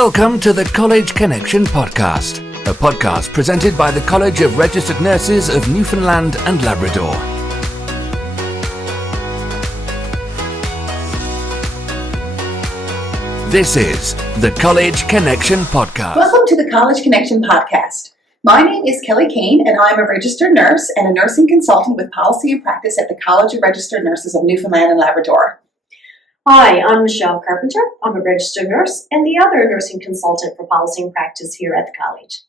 Welcome to the College Connection podcast, a podcast presented by the College of Registered Nurses of Newfoundland and Labrador. This is the College Connection podcast. Welcome to the College Connection podcast. My name is Kelly Kane, and I'm a registered nurse and a nursing consultant with policy and practice at the College of Registered Nurses of Newfoundland and Labrador. Hi, I'm Michelle Carpenter. I'm a registered nurse and the other nursing consultant for policy and practice here at the college.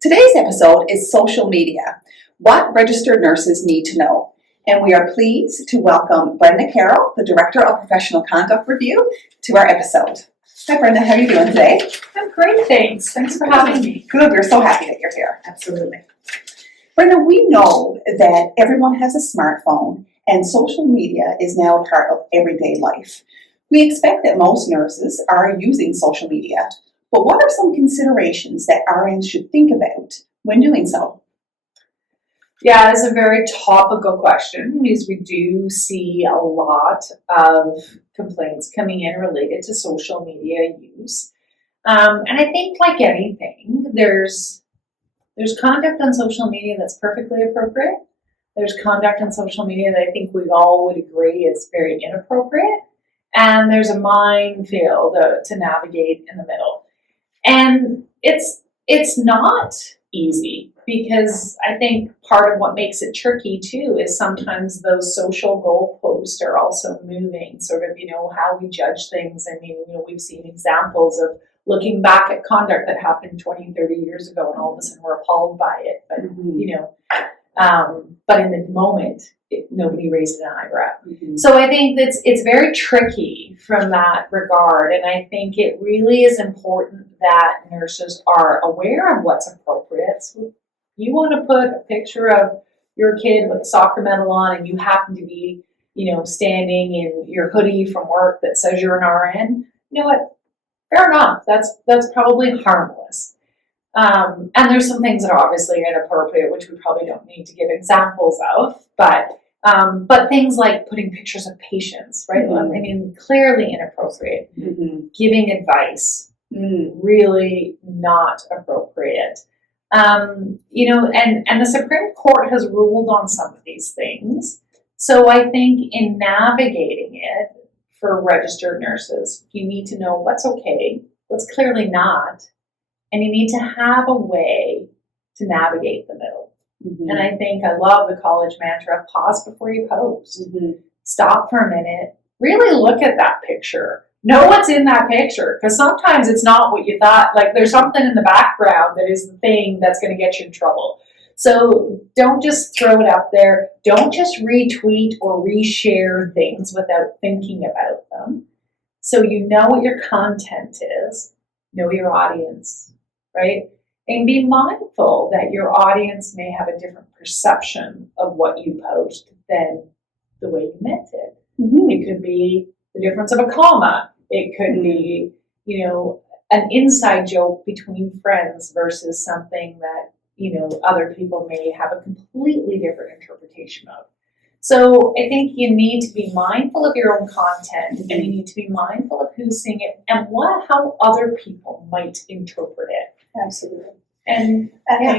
Today's episode is social media, what registered nurses need to know. And we are pleased to welcome Brenda Carroll, the Director of Professional Conduct Review, to our episode. Hi Brenda, how are you doing today? I'm great, thanks. Thanks for having me. Good, we're so happy that you're here. Absolutely. Brenda, we know that everyone has a smartphone and social media is now a part of everyday life. We expect that most nurses are using social media, but what are some considerations that RNs should think about when doing so? Yeah, it's a very topical question because we do see a lot of complaints coming in related to social media use. And I think like anything, there's conduct on social media that's perfectly appropriate. There's conduct on social media that I think we all would agree is very inappropriate. And there's a minefield to navigate in the middle. And it's not easy because I think part of what makes it tricky too is sometimes those social goalposts are also moving, sort of, how we judge things. I mean, we've seen examples of looking back at conduct that happened 20, 30 years ago and all of a sudden we're appalled by it. But, but in the moment, nobody raised an eyebrow. Mm-hmm. So I think it's very tricky from that regard. And I think it really is important that nurses are aware of what's appropriate. So you want to put a picture of your kid with a soccer medal on and you happen to be, standing in your hoodie from work that says you're an RN, you know what? Fair enough. That's probably harmless. And there's some things that are obviously inappropriate, which we probably don't need to give examples of, but things like putting pictures of patients, right? Mm-hmm. I mean, clearly inappropriate. Mm-hmm. Giving advice, really not appropriate. And the Supreme Court has ruled on some of these things. So I think in navigating it for registered nurses, you need to know what's okay, what's clearly not, and you need to have a way to navigate the middle. Mm-hmm. And I think I love the college mantra, pause before you post. Mm-hmm. Stop for a minute. Really look at that picture. Know what's in that picture. Because sometimes it's not what you thought. Like there's something in the background that is the thing that's going to get you in trouble. So don't just throw it up there. Don't just retweet or reshare things without thinking about them. So you know what your content is. Know your audience. Right? And be mindful that your audience may have a different perception of what you post than the way you meant it. Mm-hmm. It could be the difference of a comma. It could be, an inside joke between friends versus something that, other people may have a completely different interpretation of. So I think you need to be mindful of your own content and you need to be mindful of who's seeing it and how other people might interpret it. Absolutely. And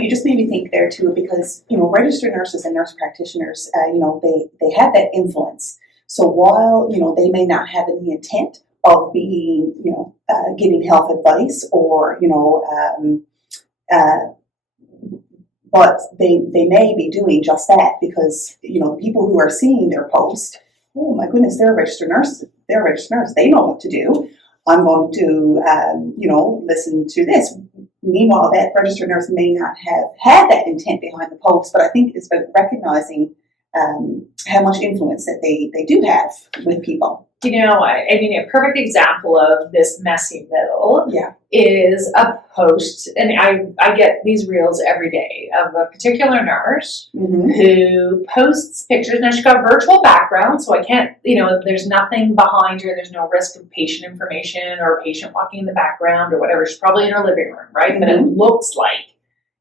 you just made me think there too, because registered nurses and nurse practitioners, they have that influence. So while they may not have any intent of being giving health advice or but they may be doing just that because people who are seeing their post, oh my goodness, they're a registered nurse. They're a registered nurse. They know what to do. I'm going to listen to this. Meanwhile, that registered nurse may not have had that intent behind the post, but I think it's about recognizing how much influence that they do have with people. A perfect example of this messy middle is a post, and I get these reels every day of a particular nurse who posts pictures. Now, she's got a virtual background, so I can't, there's nothing behind her. There's no risk of patient information or a patient walking in the background or whatever. She's probably in her living room, right? But it looks like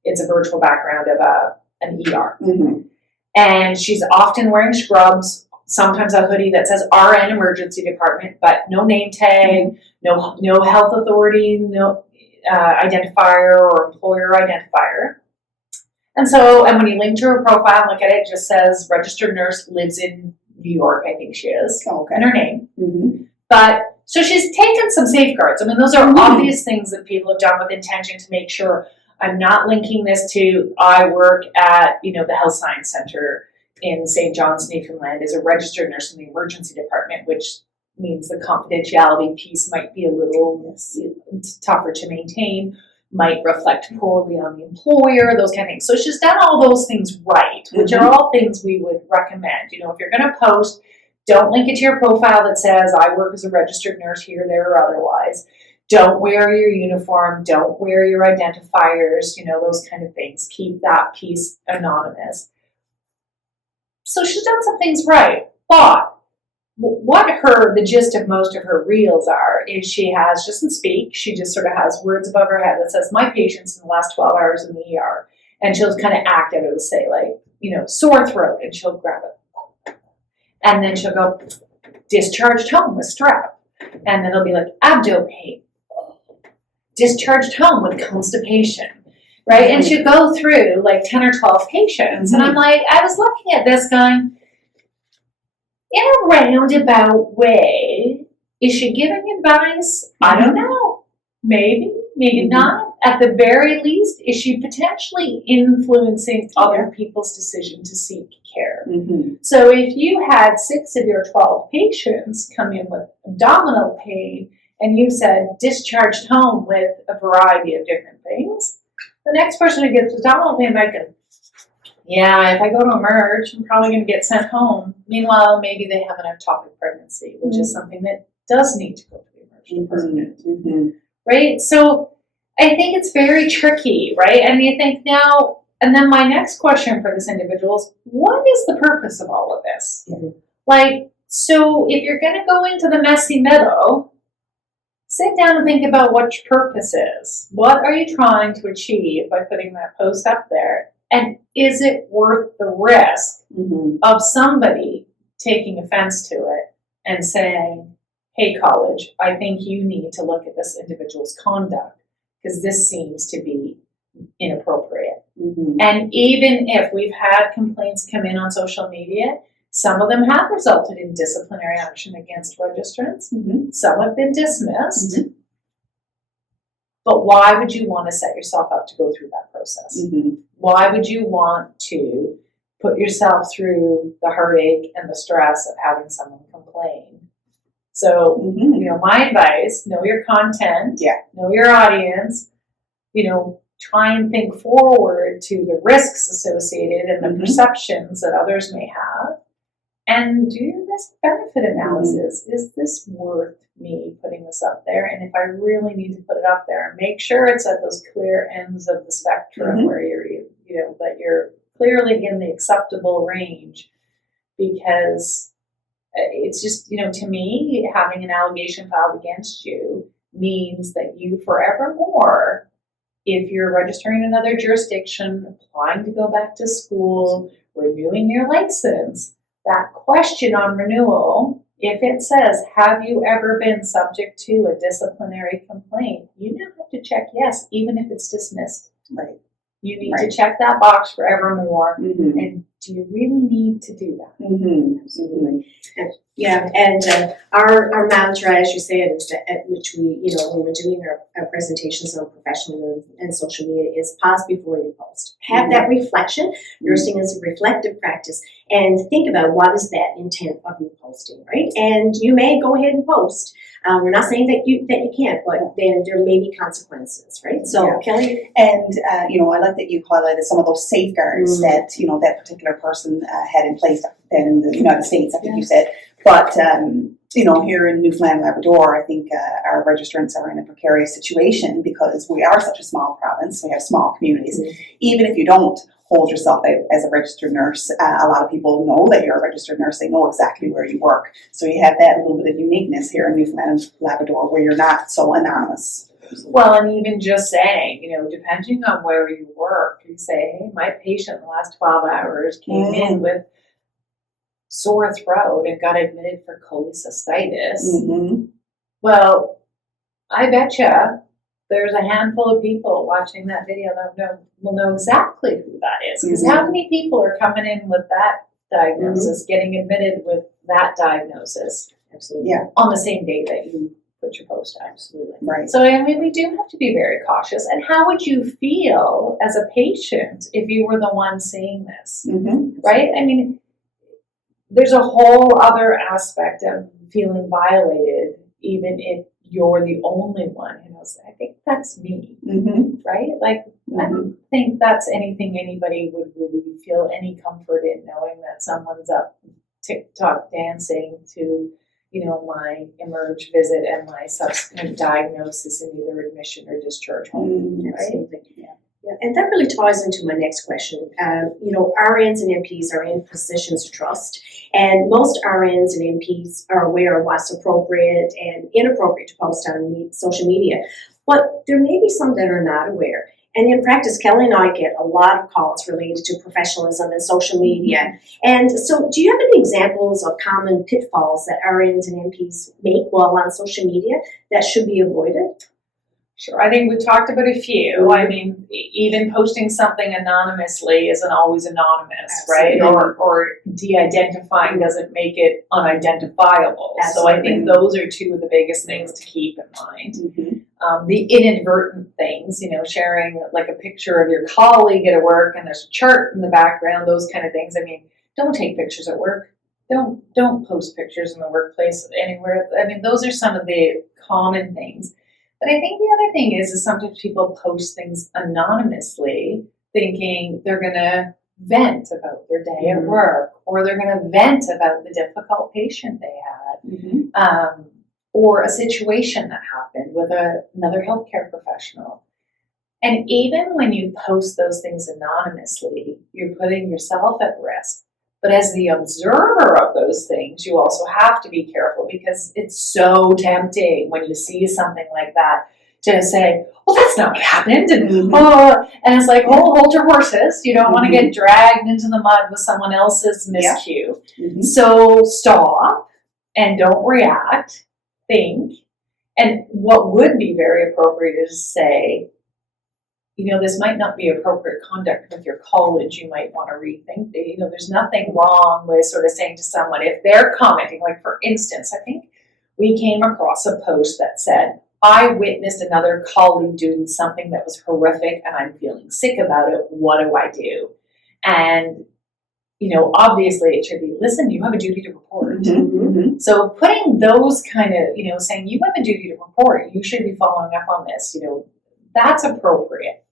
it's a virtual background of an ER. Mm-hmm. And she's often wearing scrubs, sometimes a hoodie that says RN emergency department, but no name tag, no health authority, no identifier or employer identifier. And when you link to her profile and look at it, it just says registered nurse, lives in New York, I think she is, Okay. and her name. Mm-hmm. But so she's taken some safeguards. I mean, those are obvious things that people have done with intention to make sure I'm not linking this to I work at, the Health Science Center in St. John's, Newfoundland, as a registered nurse in the emergency department, which means the confidentiality piece might be a little tougher to maintain, might reflect poorly on the employer, those kind of things. So she's done all those things right, which are all things we would recommend. If you're going to post, don't link it to your profile that says I work as a registered nurse here, there, or otherwise. Don't wear your uniform. Don't wear your identifiers, those kind of things. Keep that piece anonymous. So she's done some things right. But what the gist of most of her reels are is she doesn't speak. She just sort of has words above her head that says, my patients in the last 12 hours in the ER. And she'll kind of act out. It'll say sore throat, and she'll grab it. And then she'll go, discharged home with strep. And then it'll be like abdo pain. Discharged home with constipation. Right? And she'll go through 10 or 12 patients. And I'm like, I was looking at this going, in a roundabout way, is she giving advice? I don't know. Maybe not. At the very least, is she potentially influencing other people's decision to seek care? So if you had 6 of your 12 patients come in with abdominal pain and you said discharged home with a variety of different things, the next person who gets abdominal pain might go, yeah, if I go to emerge, I'm probably going to get sent home. Meanwhile, maybe they have an ectopic pregnancy, which is something that does need to go to the emerge department. Right? So I think it's very tricky, right? And you think now, and then my next question for this individual is, what is the purpose of all of this? So if you're going to go into the messy middle, sit down and think about what your purpose is. What are you trying to achieve by putting that post up there? And is it worth the risk of somebody taking offense to it and saying, hey, college, I think you need to look at this individual's conduct because this seems to be inappropriate. And even if we've had complaints come in on social media, some of them have resulted in disciplinary action against registrants. Some have been dismissed. But why would you want to set yourself up to go through that process? Why would you want to put yourself through the heartache and the stress of having someone complain? So, my advice, know your content, know your audience, try and think forward to the risks associated and the perceptions that others may have, and do your risk-benefit analysis. Is this worth me putting this up there? And if I really need to put it up there, make sure it's at those clear ends of the spectrum where that you're clearly in the acceptable range, because it's just, to me, having an allegation filed against you means that you forevermore, if you're registering in another jurisdiction, applying to go back to school, renewing your license, that question on renewal, if it says, have you ever been subject to a disciplinary complaint, you now have to check yes, even if it's dismissed. Right. You need to check that box forevermore. And do you really need to do that? Absolutely. Yeah, and our mantra, as you say, is that, at which we, when we're doing our presentations on professional and social media, is pause before you post. Have that reflection. Nursing is a reflective practice, and think about what is that intent of you posting, right? And you may go ahead and post. We're not saying that you can't, but then there may be consequences, right? So, Kelly? And, I like that you highlighted some of those safeguards that, that particular person had in place then in the United States, I think you said. But, here in Newfoundland and Labrador, I think our registrants are in a precarious situation because we are such a small province. We have small communities. Even if you don't hold yourself out as a registered nurse, a lot of people know that you're a registered nurse. They know exactly where you work. So you have that little bit of uniqueness here in Newfoundland and Labrador where you're not so anonymous. Well, and even just saying, depending on where you work, you say, hey, my patient in the last 12 hours came in with sore throat and got admitted for cholecystitis. Mm-hmm. Well, I betcha there's a handful of people watching that video that will know exactly who that is. Because how many people are coming in with that diagnosis, getting admitted with that diagnosis? Absolutely. Yeah. On the same day that you put your post out. Absolutely. Right. So, I mean, we do have to be very cautious. And how would you feel as a patient if you were the one seeing this? Mm-hmm. Right? I mean, there's a whole other aspect of feeling violated, even if you're the only one who knows. I think that's me, Mm-hmm. right? Like, I don't think that's anything anybody would really feel any comfort in, knowing that someone's up TikTok dancing to, you know, my Emerge visit and my subsequent diagnosis in either admission or discharge home, right? Absolutely. Yeah, and that really ties into my next question. You know, RNs and NPs are in positions of trust, and most RNs and NPs are aware of what's appropriate and inappropriate to post on social media, but there may be some that are not aware. And in practice, Kelly and I get a lot of calls related to professionalism and social media. And so, do you have any examples of common pitfalls that RNs and NPs make while on social media that should be avoided? Sure. I think we talked about a few. I mean, even posting something anonymously isn't always anonymous, Absolutely. right? Or de-identifying doesn't make it unidentifiable. Absolutely. So I think those are two of the biggest things to keep in mind. Mm-hmm. The inadvertent things, you know, sharing like a picture of your colleague at work and there's a chart in the background, those kind of things. I mean, don't take pictures at work. Don't post pictures in the workplace anywhere. I mean, those are some of the common things. But I think the other thing is sometimes people post things anonymously thinking they're going to vent about their day at work, or they're going to vent about the difficult patient they had, Mm-hmm. or a situation that happened with another healthcare professional. And even when you post those things anonymously, you're putting yourself at risk. But as the observer of those things, you also have to be careful, because it's so tempting when you see something like that to say, well, that's not what happened. And, and it's like, oh, hold your horses. You don't want to get dragged into the mud with someone else's miscue. Mm-hmm. So stop and don't react. Think. And what would be very appropriate is to say, you know, this might not be appropriate conduct with your college. You might want to rethink. You know, there's nothing wrong with sort of saying to someone, if they're commenting, like for instance, I think we came across a post that said, I witnessed another colleague doing something that was horrific and I'm feeling sick about it. What do I do? And, you know, obviously it should be, listen, you have a duty to report. Mm-hmm. So putting those kind of, you know, saying you have a duty to report, you should be following up on this, you know, that's appropriate.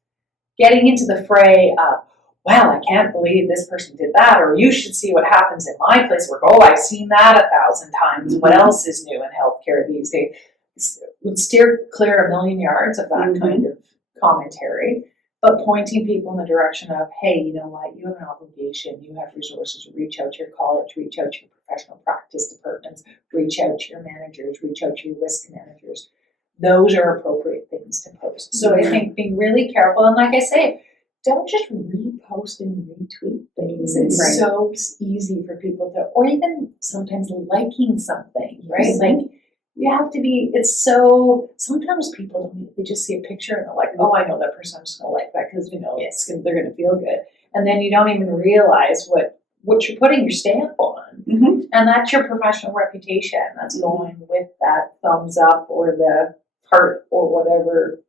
Getting into the fray of, well, I can't believe this person did that, or you should see what happens in my place of work. Oh, I've seen that 1,000 times. What else is new in healthcare these days? Would steer clear a million yards of that kind of commentary, but pointing people in the direction of, hey, you know what, you have an obligation, you have resources, reach out to your college, reach out to your professional practice departments, reach out to your managers, reach out to your risk managers. Those are appropriate things to post. So I think being really careful, and like I say, don't just repost and retweet things. It's so easy for people to, or even sometimes liking something, right? Like, you have to be, it's so, sometimes people, they just see a picture and they're like, oh, I know that person, I'm just going to like that because, you know, they're going to feel good. And then you don't even realize what you're putting your stamp on. Mm-hmm. And that's your professional reputation. That's going with that thumbs up or the heart or whatever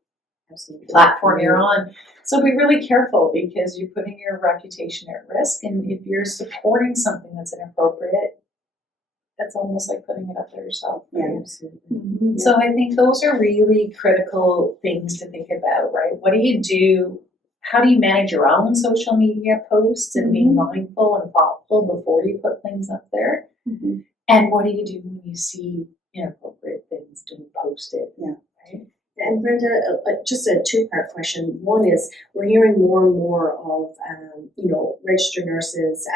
platform you're on. So be really careful, because you're putting your reputation at risk. And if you're supporting something that's inappropriate, that's almost like putting it up there yourself. Right? Yeah, absolutely. Mm-hmm. So I think those are really critical things to think about, right? What do you do? How do you manage your own social media posts and being mindful and thoughtful before you put things up there? Mm-hmm. And what do you do when you see inappropriate things being posted? Yeah. Right? And Brenda, just a two-part question. One is, we're hearing more and more of, registered nurses,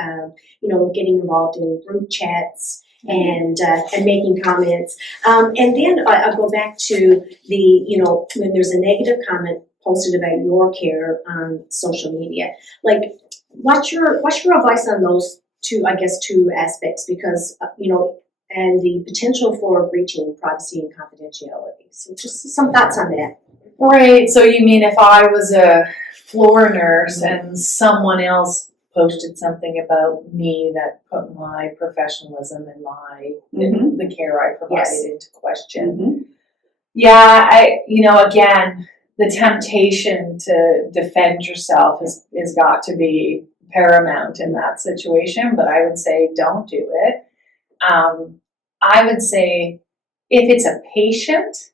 getting involved in group chats and making comments. And then I'll go back to the, when there's a negative comment posted about your care on social media. Like, what's your advice on those two aspects because, and the potential for breaching privacy and confidentiality. So just some thoughts on that. Right. So you mean if I was a floor nurse and someone else posted something about me that put my professionalism and the care I provided into question? Yeah, again, the temptation to defend yourself is got to be paramount in that situation, but I would say don't do it. I would say if it's a patient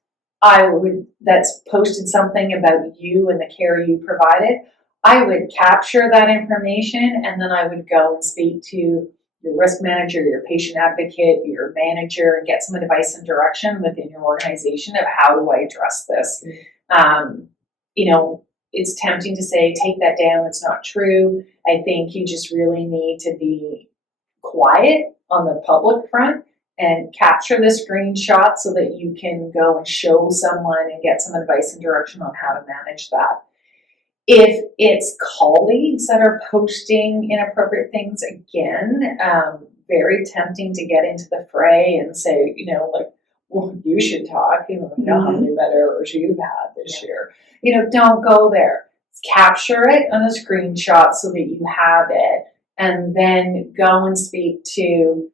that's posted something about you and the care you provided, I would capture that information and then I would go and speak to your risk manager, your patient advocate, your manager, and get some advice and direction within your organization of how do I address this. It's tempting to say, take that down, it's not true. I think you just really need to be quiet on the public front and capture the screenshot so that you can go and show someone and get some advice and direction on how to manage that. If it's colleagues that are posting inappropriate things, again, very tempting to get into the fray and say, well, you should talk, know how many bed errors you've had this year. Don't go there. Capture it on a screenshot so that you have it, and then go and speak to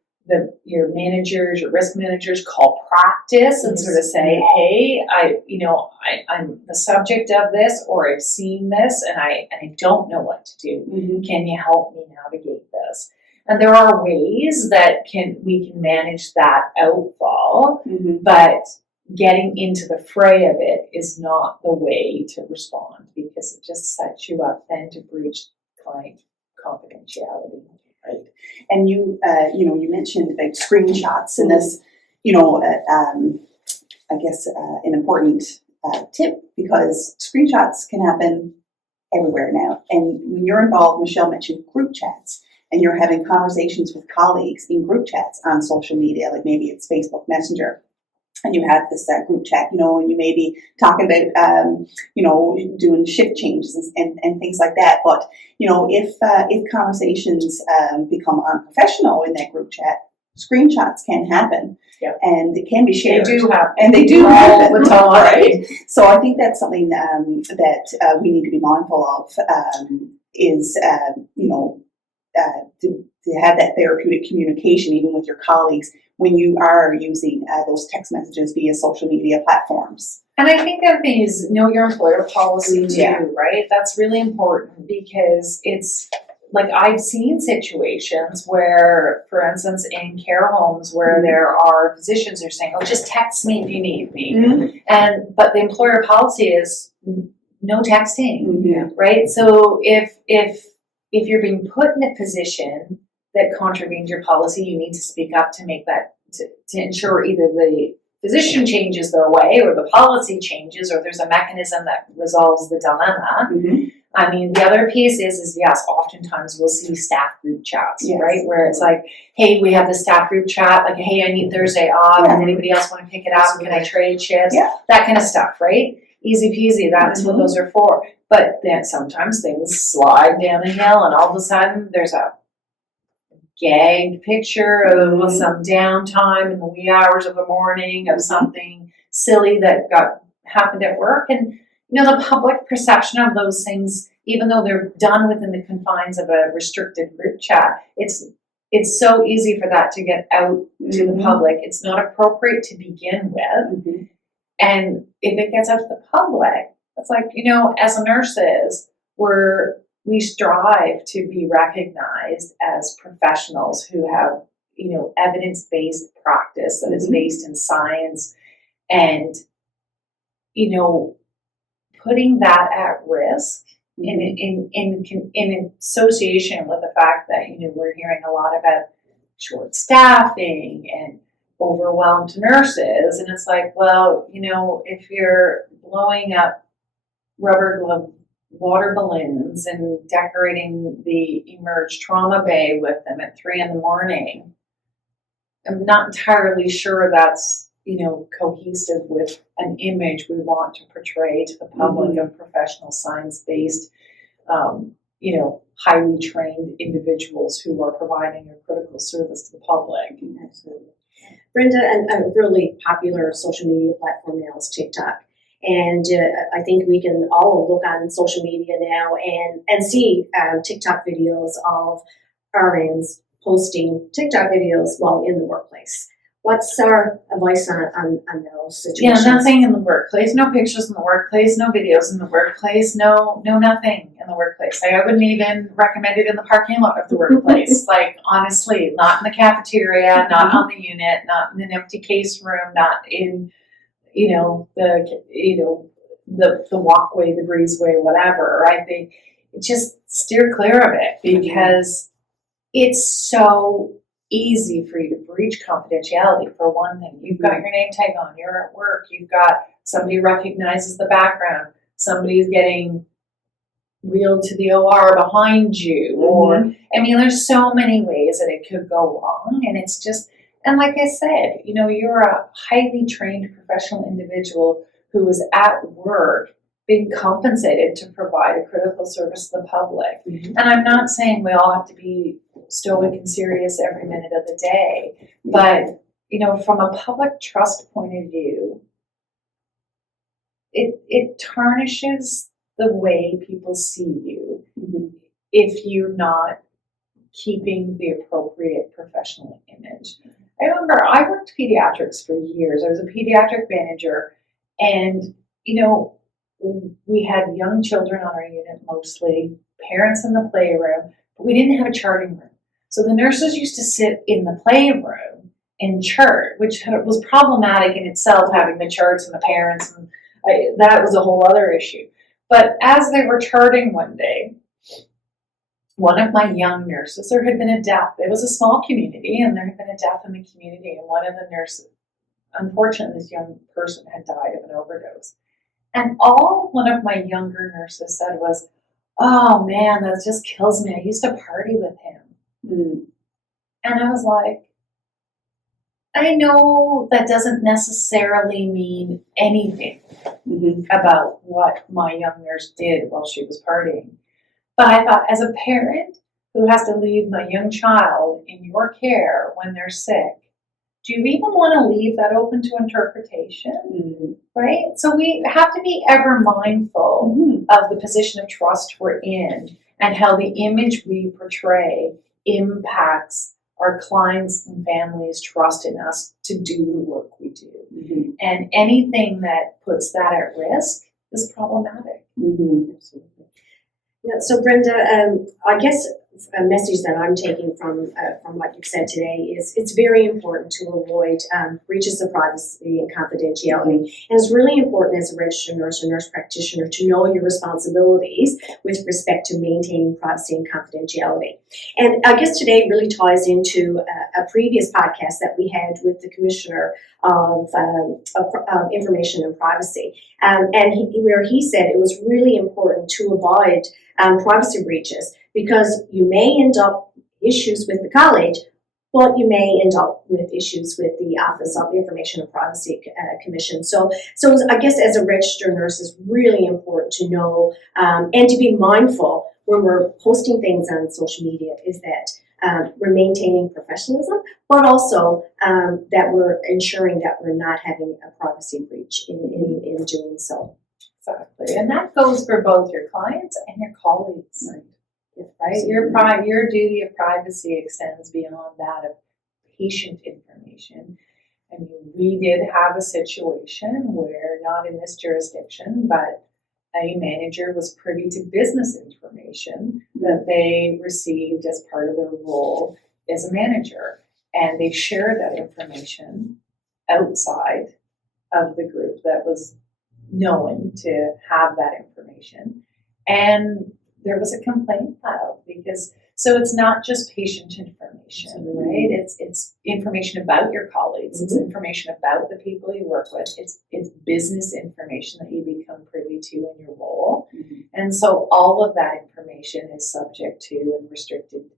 your managers, your risk managers, call practice and sort of say, hey, I'm the subject of this, or I've seen this and I don't know what to do. Can you help me navigate this? And there are ways that we can manage that outfall, but getting into the fray of it is not the way to respond because it just sets you up then to breach client confidentiality. Right. And you mentioned about screenshots, and this, I guess an important tip, because screenshots can happen everywhere now. And when you're involved, Michelle mentioned group chats, and you're having conversations with colleagues in group chats on social media, like maybe it's Facebook Messenger, and you have this group chat, and you may be talking about, doing shift changes and things like that. But, if conversations become unprofessional in that group chat, screenshots can happen. Yeah. And it can be shared. They do happen. And they do all happen. the time. Right. So I think that's something that we need to be mindful of, is, to have that therapeutic communication even with your colleagues when you are using those text messages via social media platforms. And I think the other thing is know your employer policy too, right? That's really important because it's like I've seen situations where, for instance, in care homes where there are physicians who are saying, oh, just text me if you need me. But the employer policy is no texting, right? So if you're being put in a position that contravenes your policy, you need to speak up to make that, to ensure either the physician changes their way or the policy changes or there's a mechanism that resolves the dilemma. I mean, the other piece is yes, oftentimes we'll see staff group chats, right? Where it's like, hey, we have the staff group chat, like, hey, I need Thursday off. Does anybody else want to pick it up? Can I trade shifts? That kind of stuff, right? Easy peasy, that's what those are for. But then sometimes things slide down a hill and all of a sudden there's a gagged picture of some downtime in the wee hours of the morning of something silly that happened at work. And, the public perception of those things, even though they're done within the confines of a restricted group chat, it's so easy for that to get out to the public. It's not appropriate to begin with. And if it gets out to the public, it's like, as nurses, we strive to be recognized as professionals who have, evidence-based practice that is based in science, and, putting that at risk in association with the fact that, we're hearing a lot about short staffing and overwhelmed nurses. And it's like, well, if you're blowing up rubber glove water balloons and decorating the Emerge trauma bay with them at 3 a.m, I'm not entirely sure that's, cohesive with an image we want to portray to the public of professional science-based, highly trained individuals who are providing a critical service to the public. Absolutely. Brenda, a really popular social media platform now is TikTok. And I think we can all look on social media now and see TikTok videos of RNs posting TikTok videos while in the workplace. What's our advice on those situations? Yeah, nothing in the workplace. No pictures in the workplace. No videos in the workplace. No nothing in the workplace. Like, I wouldn't even recommend it in the parking lot of the workplace. Like, honestly, not in the cafeteria, not on the unit, not in an empty case room, not in the walkway, the breezeway, whatever. I think just steer clear of it, because it's so easy for you to breach confidentiality. For one thing, you've got your name tag on, you're at work, you've got somebody recognizes the background, somebody's getting wheeled to the OR behind you, or I mean, there's so many ways that it could go wrong, and it's just, and like I said, you're a highly trained professional individual who is at work being compensated to provide a critical service to the public. And I'm not saying we all have to be stoic and serious every minute of the day, but from a public trust point of view, it tarnishes the way people see you if you're not keeping the appropriate professional image. I remember I worked pediatrics for years. I was a pediatric manager, and we had young children on our unit, mostly parents in the playroom, but we didn't have a charting room. So the nurses used to sit in the playroom and chart, which was problematic in itself, having the charts and the parents, and that was a whole other issue. But as they were charting one day, one of my young nurses, there had been a death. It was a small community, and there had been a death in the community, and one of the nurses, unfortunately, this young person had died of an overdose. And all one of my younger nurses said was, "Oh man, that just kills me. I used to party with him." And I was like, I know that doesn't necessarily mean anything about what my young nurse did while she was partying. But I thought, as a parent who has to leave my young child in your care when they're sick, do you even want to leave that open to interpretation? Right? So we have to be ever mindful of the position of trust we're in and how the image we portray impacts our clients' and families' trust in us to do the work we do. And anything that puts that at risk is problematic. Absolutely. Yeah, so Brenda, I guess a message that I'm taking from what you've said today is it's very important to avoid breaches of privacy and confidentiality. And it's really important as a registered nurse or nurse practitioner to know your responsibilities with respect to maintaining privacy and confidentiality. And I guess today really ties into a previous podcast that we had with the Commissioner of Information and Privacy. Where he said it was really important to avoid privacy breaches, because you may end up issues with the college, but you may end up with issues with the Office of Information and Privacy Commission. So I guess as a registered nurse, it's really important to know and to be mindful when we're posting things on social media is that we're maintaining professionalism, but also that we're ensuring that we're not having a privacy breach in doing so. Exactly, and that goes for both your clients and your colleagues. Right? Your duty of privacy extends beyond that of patient information. I mean, we did have a situation where, not in this jurisdiction, but a manager was privy to business information that they received as part of their role as a manager, and they shared that information outside of the group that was known to have that information. And there was a complaint filed so it's not just patient information, right? It's information about your colleagues. It's information about the people you work with. It's business information that you become privy to in your role. And so all of that information is subject to and restricted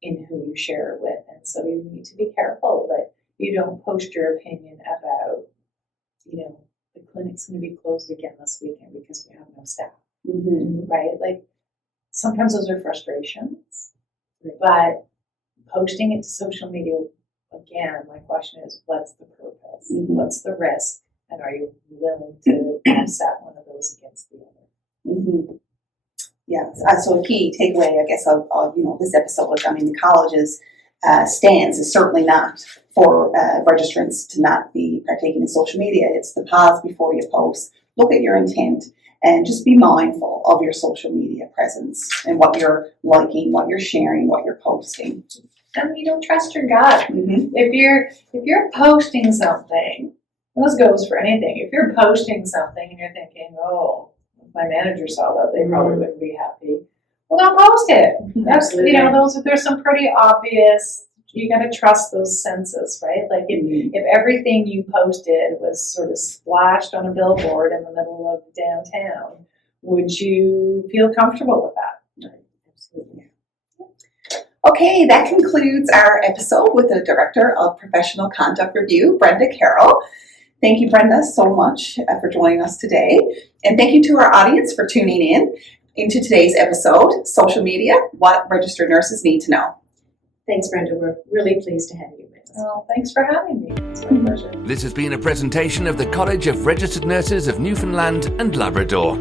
in who you share it with. And so you need to be careful that you don't post your opinion about, the clinic's going to be closed again this weekend because we have no staff, right? Like, sometimes those are frustrations, but posting it to social media, again, my question is, what's the purpose? What's the risk? And are you willing to offset one of those against the other? Yeah, so a key takeaway, I guess, of this episode, I mean, the college's stance is certainly not for registrants to not be partaking in social media. It's the pause before you post, look at your intent, and just be mindful of your social media presence and what you're liking, what you're sharing, what you're posting. And you don't trust your gut. If you're posting something, and this goes for anything, if you're posting something and you're thinking, oh, if my manager saw that, they probably wouldn't be happy. Well, don't post it. That's, there's some pretty obvious, you got to trust those senses, right? Like if everything you posted was sort of splashed on a billboard in the middle of downtown, would you feel comfortable with that? Right. Absolutely. Okay, that concludes our episode with the Director of Professional Conduct Review, Brenda Carroll. Thank you, Brenda, so much for joining us today. And thank you to our audience for tuning in into today's episode, Social Media, What Registered Nurses Need to Know. Thanks, Brenda. We're really pleased to have you with us. Oh, thanks for having me. It's my pleasure. This has been a presentation of the College of Registered Nurses of Newfoundland and Labrador.